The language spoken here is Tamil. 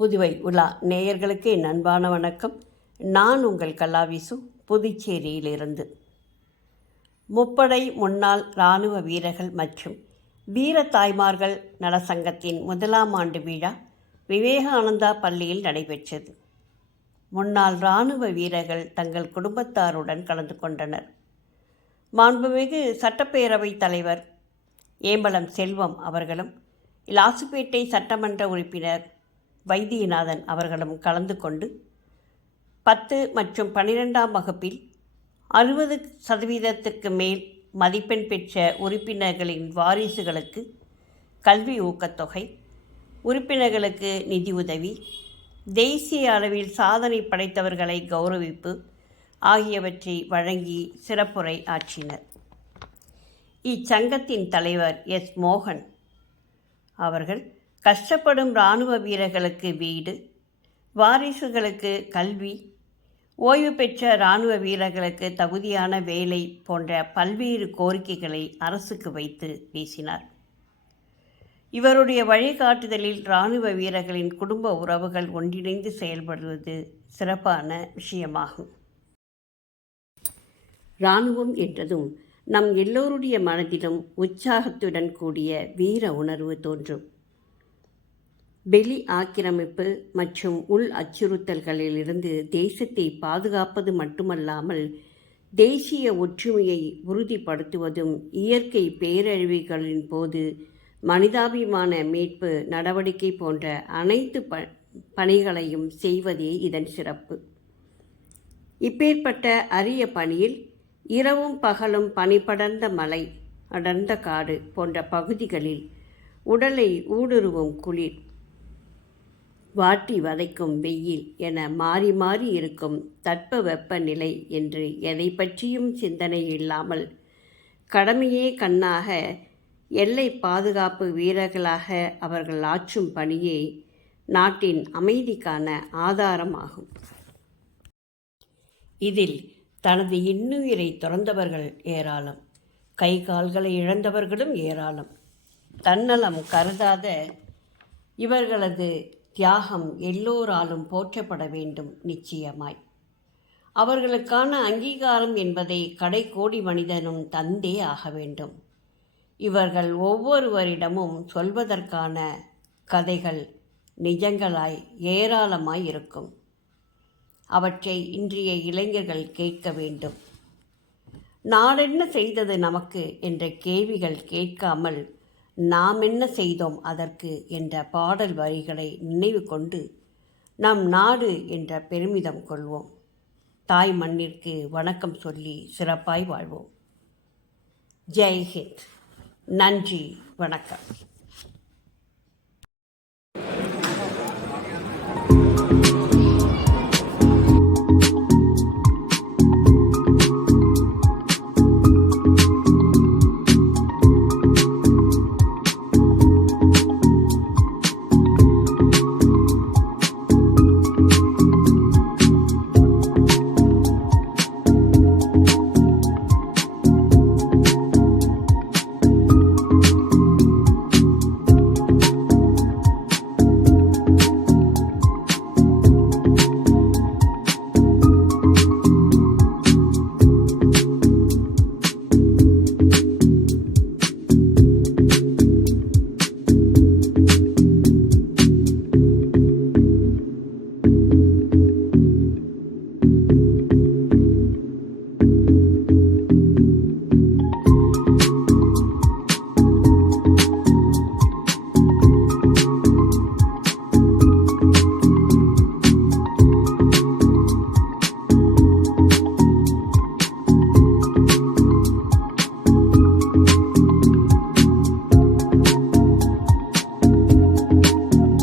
புதுவை உலா நேயர்களுக்கு என் அன்பான வணக்கம். நான் உங்கள் கலாவிசு, புதுச்சேரியிலிருந்து. முப்படை முன்னாள் இராணுவ வீரர்கள் மற்றும் வீர தாய்மார்கள் நலசங்கத்தின் 1ஆம் ஆண்டு விழா விவேகானந்தா பள்ளியில் நடைபெற்றது. முன்னாள் இராணுவ வீரர்கள் தங்கள் குடும்பத்தாருடன் கலந்து கொண்டனர். மாண்புமிகு சட்டப்பேரவைத் தலைவர் ஏம்பலம் செல்வம் அவர்களும், லாசுப்பேட்டை சட்டமன்ற உறுப்பினர் வைத்தியநாதன் அவர்களும் கலந்து கொண்டு 10 மற்றும் 12ஆம் வகுப்பில் 60% மேல் மதிப்பெண் பெற்ற உறுப்பினர்களின் வாரிசுகளுக்கு கல்வி ஊக்கத்தொகை, உறுப்பினர்களுக்கு நிதியுதவி, தேசிய அளவில் சாதனை படைத்தவர்களை கௌரவிப்பு ஆகியவற்றை வழங்கி சிறப்புரை ஆற்றினர். இச்சங்கத்தின் தலைவர் எஸ். மோகன் அவர்கள் கஷ்டப்படும் இராணுவ வீரர்களுக்கு வீடு, வாரிசுகளுக்கு கல்வி, ஓய்வு பெற்ற இராணுவ வீரர்களுக்கு தகுதியான வேலை போன்ற பல்வேறு கோரிக்கைகளை அரசுக்கு வைத்து பேசினார். இவருடைய வழிகாட்டுதலில் இராணுவ வீரர்களின் குடும்ப உறவுகள் ஒன்றிணைந்து செயல்படுவது சிறப்பான விஷயமாகும். இராணுவம் என்றதும் நம் எல்லோருடைய மனதிலும் உற்சாகத்துடன் கூடிய வீர உணர்வு தோன்றும். வெளி ஆக்கிரமிப்பு மற்றும் உள் அச்சுறுத்தல்களிலிருந்து தேசத்தை பாதுகாப்பது மட்டுமல்லாமல் தேசிய ஒற்றுமையை உறுதிப்படுத்துவதும், இயற்கை பேரழிவுகளின் போது மனிதாபிமான மீட்பு நடவடிக்கை போன்ற அனைத்து பணிகளையும் செய்வதே இதன் சிறப்பு. இப்பேற்பட்ட அரிய பணியில் இரவும் பகலும் பனிபடர்ந்த மலை, அடர்ந்த காடு போன்ற பகுதிகளில் உடலை ஊடுருவும் குளிர், வாட்டி வதைக்கும் வெயில் என மாறி மாறி இருக்கும் தட்பவெப்ப நிலை என்று எதை பற்றியும் சிந்தனை இல்லாமல் கடமையே கண்ணாக எல்லை பாதுகாப்பு வீரர்களாக அவர்கள் ஆற்றும் பணியே நாட்டின் அமைதிக்கான ஆதாரமாகும். இதில் தனது இன்னுயிரை துறந்தவர்கள் ஏராளம், கை கால்களை இழந்தவர்களும் ஏராளம். தன்னலம் கருதாத இவர்களது தியாகம் எல்லோராலும் போற்றப்பட வேண்டும். நிச்சயமாய் அவர்களுக்கான அங்கீகாரம் என்பதை கடைக்கோடி மனிதனும் தந்தே ஆக வேண்டும். இவர்கள் ஒவ்வொருவரிடமும் சொல்வதற்கான கதைகள் நிஜங்களாய் ஏராளமாய் இருக்கும். அவற்றை இன்றைய இளைஞர்கள் கேட்க வேண்டும். நாடென்ன செய்தது நமக்கு என்ற கேள்விகள் கேட்காமல் நாம் என்ன செய்தோம் அதற்கு என்ற பாடல் வரிகளை நினைவு கொண்டு நம் நாடு என்ற பெருமிதம் கொள்வோம். தாய் மண்ணிற்கு வணக்கம் சொல்லி சிறப்பாய் வாழ்வோம். ஜெய் ஹிந்த். நன்றி, வணக்கம்.